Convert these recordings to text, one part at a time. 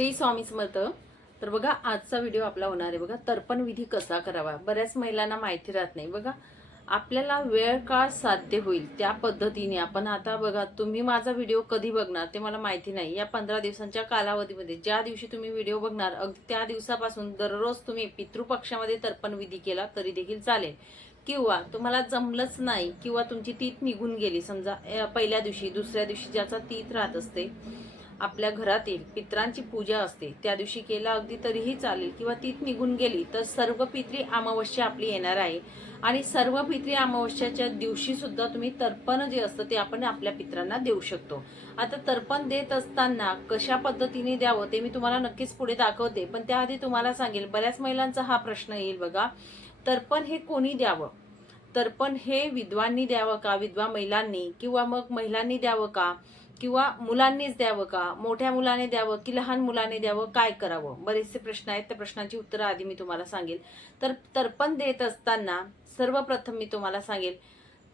श्री स्वामी समर्थ. तर बघा आजचा व्हिडिओ आपला होणार आहे बघा. तर्पण विधी कसा करावा? बऱ्याच महिलांना माहिती राहत नाही. बघा आपल्याला वेळ काळ साध्य होईल त्या पद्धतीने. आपण आता बघा तुम्ही माझा व्हिडिओ कधी बघणार ते मला माहिती नाही. या पंधरा दिवसांच्या कालावधीमध्ये ज्या दिवशी तुम्ही व्हिडिओ बघणार अगदी त्या दिवसापासून दररोज तुम्ही पितृपक्षामध्ये तर्पण विधी केला तरी देखील चालेल. किंवा तुम्हाला जमलंच नाही किंवा तुमची तीत निघून गेली. समजा पहिल्या दिवशी दुसऱ्या दिवशी ज्याचा तीत राहत असते आपल्या घरातील पित्रांची पूजा असते. त्या दिवशी केला अगदी तरीही चालेल किंवा तीत निघून गेली तर सर्व पित्री अमावस्या आपली येणार आहे. आणि सर्व पित्री अमावस्याच्या दिवशी सुद्धा तुम्ही तर्पण जे असतं ते आपण आपल्या पित्रांना देऊ शकतो. आता तर्पण देत असताना कशा पद्धतीने द्यावं ते मी तुम्हाला नक्कीच पुढे दाखवते. पण त्याआधी तुम्हाला सांगेल बऱ्याच महिलांचा हा प्रश्न येईल बघा. तर्पण हे कोणी द्यावं? तर्पण हे विद्वांनी द्यावं का? विधवा महिलांनी? किंवा मग महिलांनी द्यावं का? किंवा मुलांनीच द्यावं का? मोठ्या मुलाने द्यावं की लहान मुलाने द्यावं? काय करावं? बरेचसे प्रश्न आहेत. त्या प्रश्नांची उत्तरं आधी मी तुम्हाला सांगेल. तर तर्पण देत असताना सर्वप्रथम मी तुम्हाला सांगेल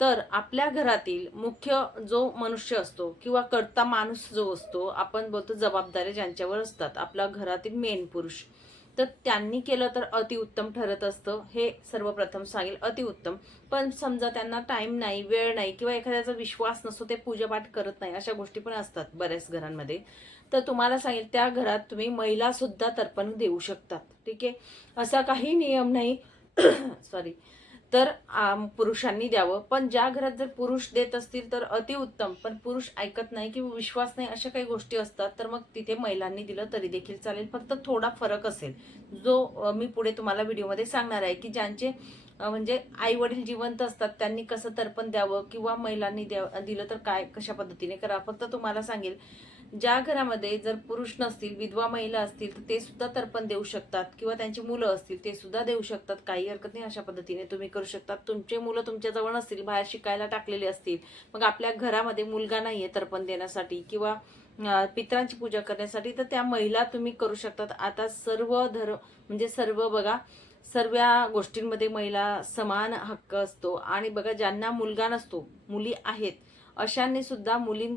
तर आपल्या घरातील मुख्य जो मनुष्य असतो किंवा कर्ता माणूस जो असतो आपण बोलतो जबाबदाऱ्या ज्यांच्यावर असतात. आपल्या घरातील मेन पुरुष. तर त्यांनी केलं तर अतिउत्तम ठरत असतं हे सर्वप्रथम सांगेल अतिउत्तम. पण समजा त्यांना टाईम नाही वेळ नाही किंवा एखाद्याचा विश्वास नसतो ते पूजापाठ करत नाही अशा गोष्टी पण असतात बऱ्याच घरांमध्ये. तर तुम्हाला सांगेल त्या घरात तुम्ही महिलासुद्धा तर्पण देऊ शकतात. ठीक आहे? असा काही नियम नाही. सॉरी तर पुरुषांनी द्यावं. पण ज्या घरात जर पुरुष देत असतील तर अतिउत्तम पण पुरुष ऐकत नाही किंवा विश्वास नाही अशा काही गोष्टी असतात तर मग तिथे महिलांनी दिलं तरी देखील चालेल. फक्त थोडा फरक असेल. जो मी पुढे तुम्हाला व्हिडिओमध्ये सांगणार आहे की ज्यांचे म्हणजे आई वडील जिवंत असतात त्यांनी कसं तर्पण द्यावं किंवा महिलांनी द्या दिलं तर काय कशा पद्धतीने करा फक्त तुम्हाला सांगेल ज्या घरामध्ये जर पुरुष नसतील विधवा महिला असतील तर ते सुद्धा तर्पण देऊ शकतात किंवा त्यांची मुलं असतील ते सुद्धा देऊ शकतात. काही हरकत नाही अशा पद्धतीने. तुम्ही करू शकतात. तुमचे मुलं तुमच्याजवळ नसतील बाहेर शिकायला टाकलेले असतील मग आपल्या घरामध्ये मुलगा नाही आहे तर्पण देण्यासाठी किंवा पित्रांची पूजा करण्यासाठी तर त्या महिला तुम्ही करू शकतात. आता सर्व धर्म म्हणजे सर्व बघा सर्व गोष्टींमध्ये महिला समान हक्क असतो. आणि बघा ज्यांना मुलगा नसतो मुली आहेत अशांनी सुद्धा मुलीं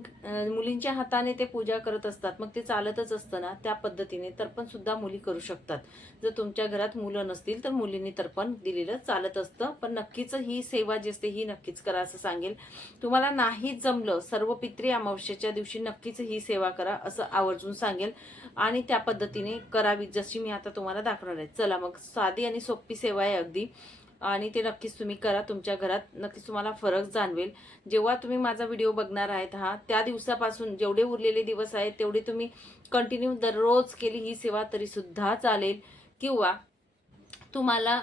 मुलींच्या हाताने ते पूजा करत असतात. मग ते चालतच असतं ना त्या पद्धतीने तर्पण सुद्धा मुली करू शकतात. जर तुमच्या घरात मुलं नसतील तर मुलींनी तर्पण दिलेलं चालत असतं. पण नक्कीच ही सेवा जी असते ही नक्कीच करा असं सांगेल. तुम्हाला नाही जमलं सर्व पित्री अमावस्येच्या दिवशी नक्कीच ही सेवा करा असं आवर्जून सांगेल. आणि त्या पद्धतीने करावी जशी मी आता तुम्हाला दाखवणार आहे. चला मग साधी आणि सोपी सेवा आहे अगदी. आणि ते नक्कीच तुम्ही करा तुमच्या घरात. नक्कीच तुम्हाला फरक जाणवेल. जेव्हा तुम्ही माझा व्हिडिओ बघणार आहेत हा त्या दिवसापासून जेवढे उरलेले दिवस आहेत तेवढे तुम्ही कंटिन्यू दररोज केली ही सेवा तरी सुद्धा चालेल. किंवा तुम्हाला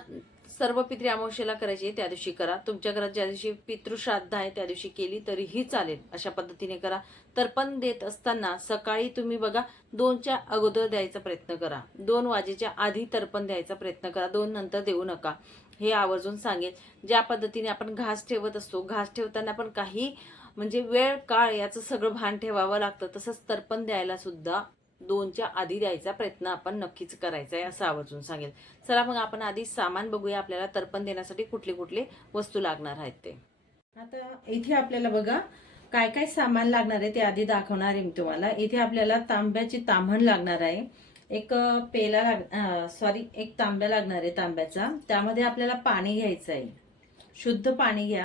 सर्व पितृ अमावश्याला करायची आहे त्या दिवशी करा. तुमच्या घरात ज्या दिवशी पितृश्राद्ध आहे त्या दिवशी केली तरीही चालेल. अशा पद्धतीने करा. तर्पण देत असताना सकाळी तुम्ही बघा दोनच्या अगोदर द्यायचा प्रयत्न करा. दोन वाजेच्या आधी तर्पण द्यायचा प्रयत्न करा. दोन नंतर देऊ नका. हे आवर्जून सांगेल. ज्या पद्धतीने आपण घास ठेवत असतो घास ठेवताना पण काही म्हणजे वेळ काळ याचं सगळं भान ठेवावं लागतं. तसंच तर्पण द्यायला सुद्धा दोनच्या आधी द्यायचा प्रयत्न आपण नक्कीच करायचा आहे असं आवर्जून सांगेल. चला मग आपण आधी सामान बघूया आपल्याला तर्पण देण्यासाठी कुठले कुठले वस्तू लागणार आहेत ते. आता इथे आपल्याला बघा काय काय सामान लागणार आहे ते आधी दाखवणार आहे मी तुम्हाला. इथे आपल्याला तांब्याची ताम्हण लागणार आहे. एक पेला लाग सॉरी एक तांब्या लागणार आहे तांब्याचा. त्यामध्ये आपल्याला पाणी घ्यायचं आहे. शुद्ध पाणी घ्या.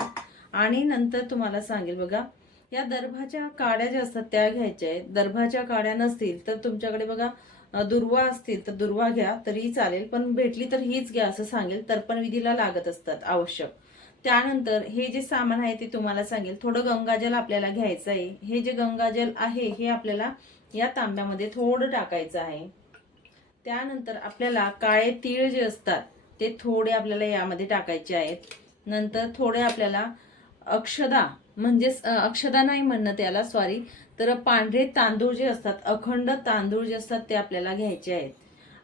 आणि नंतर तुम्हाला सांगेल बघा या दर्भाच्या काड्या ज्या असतात त्या घ्यायच्या आहेत. दर्भाच्या काड्या नसतील तर तुमच्याकडे बघा दुर्वा असतील तर दुर्वा घ्या तरीही चालेल. पण भेटली तर हीच घ्या असं सांगेल. तर्पण विधीला लागत असतात आवश्यक. त्यानंतर हे जे सामान आहे ते तुम्हाला सांगेल. थोडं गंगाजल आपल्याला घ्यायचं आहे. हे जे गंगाजल आहे हे आपल्याला या तांब्यामध्ये थोडं टाकायचं आहे. त्यानंतर आपल्याला काळे तीळ जे असतात ते थोडे आपल्याला यामध्ये टाकायचे आहेत. नंतर थोडे आपल्याला अक्षदा म्हणजेच अक्षदा नाही म्हणणं त्याला सॉरी तर पांढरे तांदूळ जे असतात अखंड तांदूळ जे असतात ते आपल्याला घ्यायचे आहेत.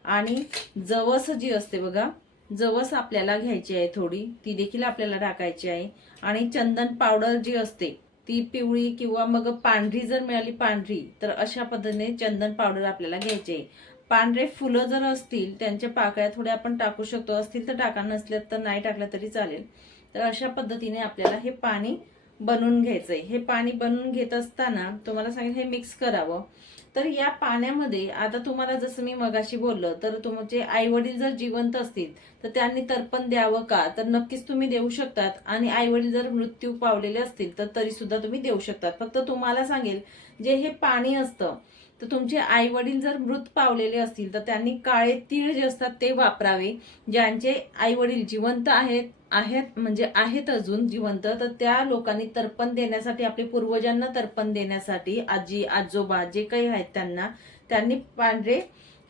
आणि जवस जी असते बघा जवस आपल्याला घ्यायची आहे थोडी ती देखील आपल्याला टाकायची आहे. आणि चंदन पावडर जी असते ती पिवळी किंवा मग पांढरी जर मिळाली पांढरी तर अशा पद्धतीने चंदन पावडर आपल्याला घ्यायची आहे. पांढरे फुलं जर असतील त्यांच्या पाकळ्या थोड्या आपण टाकू शकतो. असतील तर टाका नसल्या तर नाही टाकलं तरी चालेल. तर अशा पद्धतीने आपल्याला हे पाणी बनवून घ्यायचं आहे हे पाणी बनवून घेत असताना तुम्हाला सांगेल हे मिक्स करावं. तर या पाण्यामध्ये आता तुम्हाला जसं मी मगाशी बोललं तर तुमचे आई वडील जर जिवंत असतील तर त्यांनी तर्पण द्यावं का? तर नक्कीच तुम्ही देऊ शकतात. आणि आई वडील जर मृत्यू पावलेले असतील तर तरी सुद्धा तुम्ही देऊ शकतात. फक्त तुम्हाला सांगेल जे हे पाणी असतं तर तुमचे आई वडील जर मृत पावलेले असतील तर त्यांनी काळे तीळ जे असतात ते वापरावे ज्यांचे आई वडील जिवंत आहेत आहेत म्हणजे आहेत अजून जिवंत तर त्या लोकांनी तर्पण देण्यासाठी आपल्या पूर्वजांना तर्पण देण्यासाठी आजी आजोबा जे काही आहेत त्यांना त्यांनी पांढरे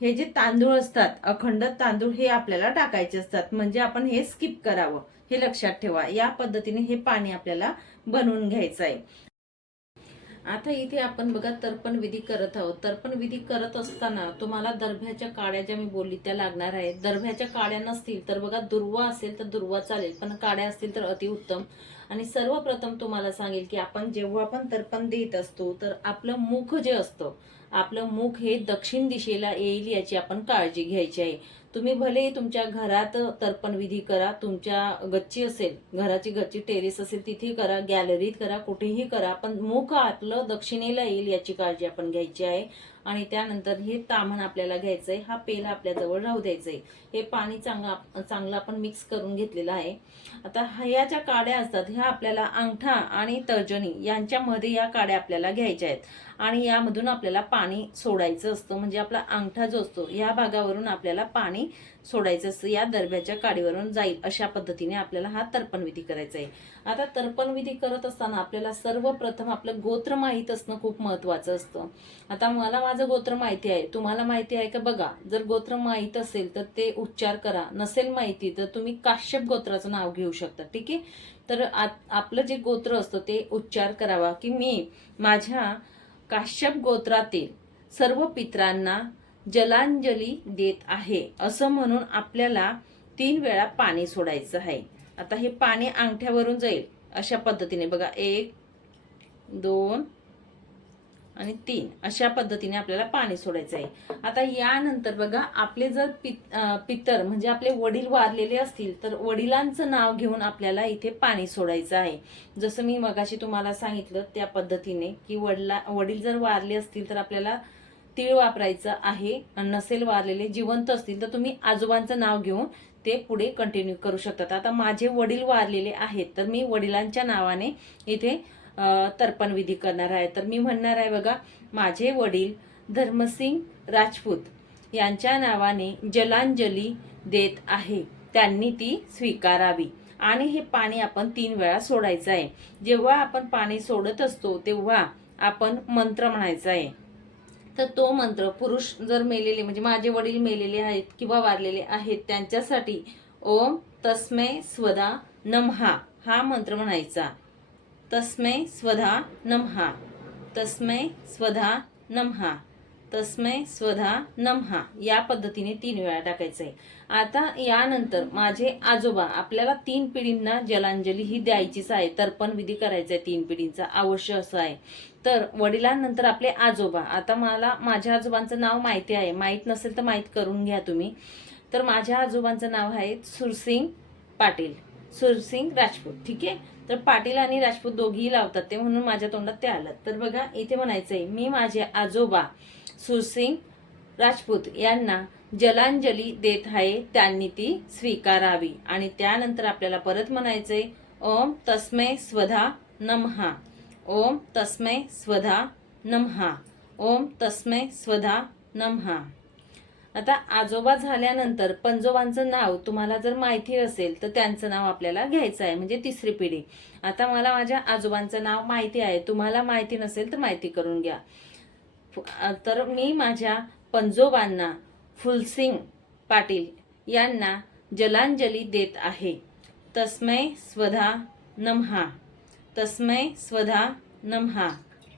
हे जे तांदूळ असतात अखंड तांदूळ हे आपल्याला टाकायचे असतात. म्हणजे आपण हे स्किप करावं हे लक्षात ठेवा. या पद्धतीने हे पाणी आपल्याला बनवून घ्यायचं आहे. आता इथे आपण बघा तर्पण विधी करत आहोत. तर्पण विधी करत असताना तुम्हाला दर्भ्याच्या काड्या ज्या मी बोलली त्या लागणार आहेत. दर्भ्याच्या काड्या नसतील तर बघा दुर्वा असेल तर दुर्वा चालेल पण काड्या असतील तर अतिउत्तम आणि सर्वप्रथम तुम्हाला सांगेल की आपण जेव्हा आपण तर्पण देत असतो तर आपलं मुख जे असतं आपलं मुख हे दक्षिण दिशेला येईल याची आपण काळजी घ्यायची आहे. तुम्ही भले तुमच्या घरात तर्पण विधी करा तुमच्या गच्ची असेल घराची गच्ची टेरेस असेल तिथे करा गॅलरीत करा कुठेही करा पण मुख आपलं दक्षिणेला येईल याची काळजी आपण घ्यायची आहे. आणि त्यानंतर हे तामण आपल्याला घ्यायचंय हा पेला आपल्या जवळ राहू द्यायचंय. हे पाणी चांगलं चांगलं आपण मिक्स करून घेतलेलं आहे. आता ह्या ज्या काड्या असतात ह्या आपल्याला अंगठा आणि तर्जनी यांच्यामध्ये या काड्या आपल्याला घ्यायच्या आहेत. आणि यामधून आपल्याला पाणी सोडायचं असतं म्हणजे आपला अंगठा जो असतो या भागावरून आपल्याला पाणी सोडायचं असतं या दरब्याच्या काडीवरून जाईल अशा पद्धतीने आपल्याला हा तर्पणविधी करायचा आहे. आता तर्पणविधी करत असताना आपल्याला सर्वप्रथम आपलं गोत्र माहीत असणं खूप महत्वाचं असतं. आता मला माझं गोत्र माहिती आहे तुम्हाला माहिती आहे का? बघा जर गोत्र माहीत असेल तर ते उच्चार करा. नसेल माहिती तर तुम्ही काश्यप गोत्राचं नाव घेऊ शकता ठीक आहे? तर आ- आपलं जे गोत्र असतं ते उच्चार करावा की मी माझ्या काश्यप गोत्रातील सर्व पित्रांना जलांजली देत आहे. असं म्हणून आपल्याला तीन वेळा पाणी सोडायचं आहे. आता हे पाणी अंगठ्यावरून जाईल. अशा पद्धतीने बघा. एक दोन आणि तीन. अशा पद्धतीने आपल्याला पाणी सोडायचं आहे. आता यानंतर बघा आपले जर पित पितर म्हणजे आपले वडील वारलेले असतील तर वडिलांचं नाव घेऊन आपल्याला इथे पाणी सोडायचं आहे. जसं मी मगाशी तुम्हाला सांगितलं त्या पद्धतीने की वडिला वडील जर वारले असतील तर आपल्याला तीळ वापरायचं आहे नसेल वारलेले जिवंत असतील तर तुम्ही आजोबांचं नाव घेऊन ते पुढे कंटिन्यू करू शकतात. आता माझे वडील वारलेले आहेत तर मी वडिलांच्या नावाने इथे तर्पणविधी तर्पण विधी करणार आहे. तर मी म्हणणार आहे बघा माझे वडील धर्मसिंग राजपूत यांच्या नावाने जलांजली देत आहे. त्यांनी ती स्वीकारावी. आणि हे पाणी आपण तीन वेळा सोडायचं आहे. जेव्हा आपण पाणी सोडत असतो तेव्हा आपण मंत्र म्हणायचा आहे. तर तो मंत्र पुरुष जर मेलेले म्हणजे माझे वडील मेलेले आहेत किंवा वारलेले आहेत त्यांच्यासाठी ओम तस्मै स्वदा नमहा हा मंत्र म्हणायचा. तस्मै स्वधा नमहा. तस्मै स्वधा नमहा. तस्मै स्वधा नमहा. या पद्धतीने तीन वेळा टाकायचं आहे आता यानंतर माझे आजोबा आपल्याला तीन पिढींना जलांजली ही द्यायचीच आहे. तर्पण विधी करायचा आहे तीन पिढींचा. अवश्य असं आहे. तर वडिलांनंतर आपले आजोबा. आता मला माझ्या आजोबांचं नाव माहिती आहे. माहीत नसेल तर माहीत करून घ्या तुम्ही. तर माझ्या आजोबांचं नाव आहे सुरसिंग पाटील. सुरसिंग राजपूत ठीक आहे? तर पाटील आणि राजपूत दोघीही लावतात ते म्हणून माझ्या तोंडात ते आलं. तर बघा इथे म्हणायचंय मी माझे आजोबा सुरसिंग राजपूत यांना जलांजली देत आहे त्यांनी ती स्वीकारावी. आणि त्यानंतर आपल्याला परत म्हणायचंय ओम तस्मै स्वधा नमहा. ओम तस्मै स्वधा नमहा. ओम तस्मै स्वधा नमहा. आता आजोबा झाल्यानंतर पंजोबांचं नाव तुम्हाला जर माहिती असेल तर त्यांचं नाव आपल्याला घ्यायचं आहे म्हणजे तिसरी पिढी. आता मला माझ्या आजोबांचं नाव माहिती आहे. तुम्हाला माहिती नसेल तर माहिती करून घ्या. तर मी माझ्या पंजोबांना फुलसिंग पाटील यांना जलांजली देत आहे. तस्मै स्वधा नमहा. तस्मै स्वधा नमहा.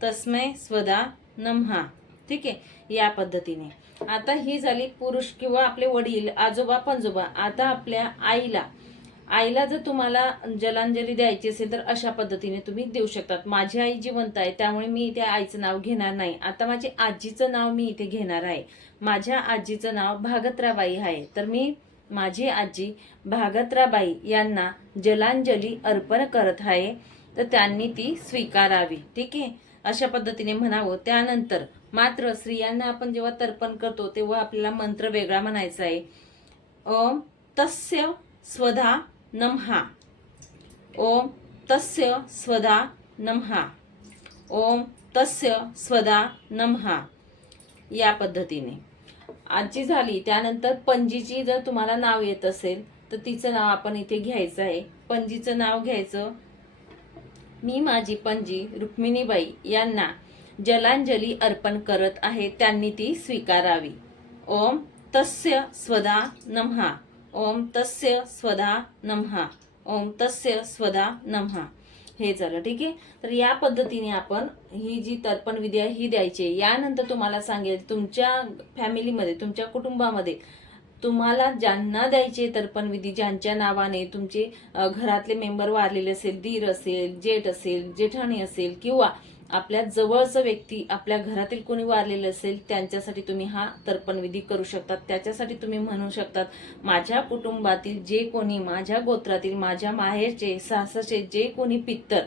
तस्मै स्वधा नमहा. ठीक आहे? या पद्धतीने. आता ही झाली पुरुष किंवा आपले वडील आजोबा पणजोबा आता आपल्या आईला. आईला जर तुम्हाला जलांजली द्यायची असेल तर अशा पद्धतीने तुम्ही देऊ शकतात. माझी आई जिवंत आहे त्यामुळे मी इथे आईचं नाव घेणार नाही. आता माझी आजीचं नाव मी इथे घेणार आहे. माझ्या आजीचं नाव भागत्राबाई आहे. तर मी माझी आजी भागत्राबाई यांना जलांजली अर्पण करत आहे. तर त्यांनी ती स्वीकारावी. ठीक आहे? अशा पद्धतीने म्हणावं. त्यानंतर मात्र स्त्रियांना आपण जेव्हा तर्पण करतो तेव्हा आपल्याला मंत्र वेगळा म्हणायचा आहे. ओम तस्य स्वधा नमहा. ओम तस्य स्वधा नमहा. ओम तस्य स्वधा नमहा. या पद्धतीने. आजची झाली. त्यानंतर पंजीची जर तुम्हाला नाव येत असेल तर तिचं नाव आपण इथे घ्यायचं आहे. पंजीचं नाव घ्यायचं. मी माझी पणजी रुक्मिणीबाई यांना जलांजली अर्पण करत आहे त्यांनी ती स्वीकारावी. ओम तस्य स्वधा नमहा. ओम तस्य स्वधा नमहा. ओम तस्य स्वधा नमहा. हे झालं ठीक आहे? तर या पद्धतीने आपण ही जी तर्पण विधी आहे ही द्यायची यानंतर तुम्हाला सांगेल तुमच्या फॅमिलीमध्ये तुमच्या कुटुंबामध्ये तुम्हाला ज्यांना द्यायचे तर्पण विधी ज्यांच्या नावाने तुमचे घरातले मेंबर वारलेले असेल दीर असेल जेठ असेल जेठाणी असेल किंवा आपल्या जवळचं व्यक्ती आपल्या घरातील कोणी वारलेले असेल त्यांच्यासाठी तुम्ही हा तर्पण विधी करू शकतात. त्याच्यासाठी तुम्ही म्हणू शकतात माझ्या कुटुंबातील जे कोणी माझ्या गोत्रातील माझ्या माहेरचे सासरचे जे कोणी पित्तर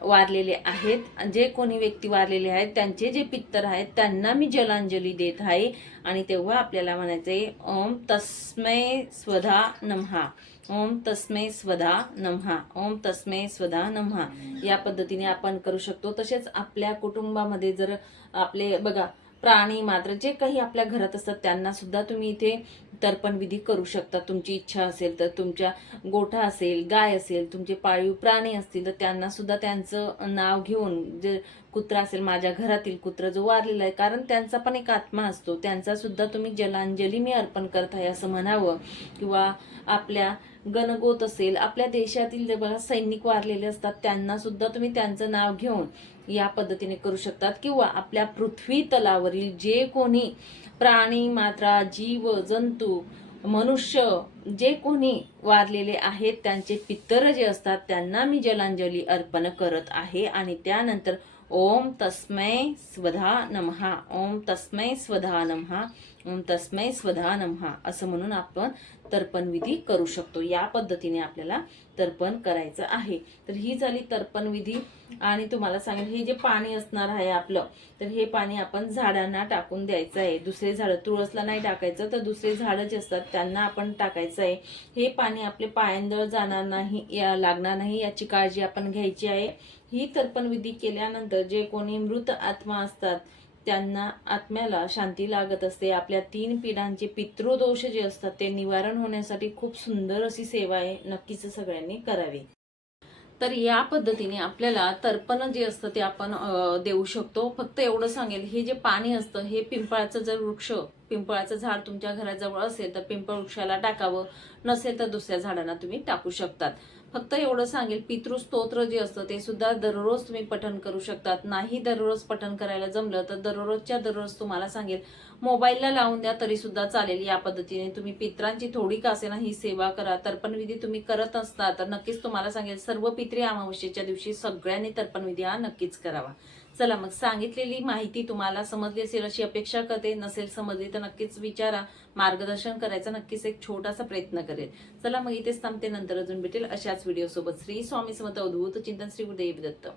वारलेले आहेत. जे कोणी व्यक्ती वारलेले आहेत त्यांचे जे पित्तर आहेत त्यांना मी जलांजली देत आहे. आणि तेव्हा आपल्याला म्हणायचंय ओम तस्मै स्वधा नमहा. ओम तस्मै स्वधा नमहा. ओम तस्मै स्वधा नमहा. या पद्धतीने आपण करू शकतो. तसेच आपल्या कुटुंबामध्ये जर आपले बघा प्राणी मात्र जे काही आपल्या घरात असतात त्यांना सुद्धा तुम्ही इथे तर्पण विधी करू शकता. तुमची इच्छा असेल तर तुमच्या गोठा असेल गाय असेल तुमचे पाळीव प्राणी असतील तर त्यांना सुद्धा त्यांचं नाव घेऊन जे कुत्रा असेल माझ्या घरातील कुत्रा जो वारलेला आहे कारण त्यांचा पण एक आत्मा असतो. त्यांचा सुद्धा तुम्ही जलांजली मी अर्पण करत आहे असं म्हणावं किंवा आपल्या गणगोत असेल आपल्या देशातील जे बघा सैनिक वारलेले असतात त्यांना सुद्धा तुम्ही त्यांचं नाव घेऊन या पद्धतीने करू शकतात. किंवा आपल्या पृथ्वी तलावरील जे कोणी प्राणी मात्रा जीव जंतू मनुष्य जे कोणी वारलेले आहेत त्यांचे पितर जे असतात त्यांना मी जलांजली अर्पण करत आहे. आणि त्यानंतर ओम तस्मै स्वधा नमहा ओम तस्मै स्वधा नमहा ओम तस्मै स्वधा नमहा असं म्हणून आपण तर्पण विधी करू शकतो. या पद्धतीने आपल्याला तर्पण करायचं आहे. तर ही झाली तर्पण विधी. आणि तुम्हाला सांगेल हे जे पाणी असणार आहे आपलं तर हे पाणी आपण झाडांना टाकून द्यायचं आहे. दुसरे झाडं तुळसला नाही टाकायचं तर दुसरे झाडं जे असतात त्यांना आपण टाकायचं आहे. हे पाणी आपले पायांजवळ जाणार नाही या लागणार नाही याची काळजी आपण घ्यायची आहे. ही तर्पण विधी केल्यानंतर जे कोणी मृत आत्मा असतात त्यांना आत्म्याला शांती लागत असते. आपल्या तीन पिढ्यांचे पितृदोष जे असतात ते निवारण होण्यासाठी खूप सुंदर अशी सेवा आहे नक्कीच सगळ्यांनी करावी. तर या पद्धतीने आपल्याला तर्पण जे असतं ते आपण देऊ शकतो. फक्त एवढं सांगेल हे जे पाणी असतं हे पिंपळाचं जर वृक्ष पिंपळाचं झाड तुमच्या घराजवळ असेल तर पिंपळ वृक्षाला टाकावं. नसेल तर दुसऱ्या झाडांना तुम्ही टाकू शकतात. फक्त एवढं सांगेल पितृस्तोत्र जे असतं ते सुद्धा दररोज तुम्ही पठण करू शकतात. नाही दररोज पठण करायला जमलं तर दररोजच्या दररोज तुम्हाला सांगेल मोबाईलला लावून द्या तरी सुद्धा चालेल या पद्धतीने. तुम्ही पित्रांची थोडी का असेना ही सेवा करा तर्पणविधी तुम्ही करत असता तर नक्कीच तुम्हाला सांगेल सर्व पित्री अमावस्येच्या दिवशी सगळ्यांनी तर्पणविधी हा नक्कीच करावा. चला मग सांगितलेली माहिती तुम्हाला समजली असेल अशी अपेक्षा करते. नसेल समजली तर नक्कीच विचारा. मार्गदर्शन करायचा नक्कीच एक छोटासा प्रयत्न करेल. चला मग इथेच थांबते. नंतर अजून भेटेल अशाच व्हिडिओ सोबत. श्री स्वामी समर्थ अवधूत चिंतन श्री गुरुदेव दत्त.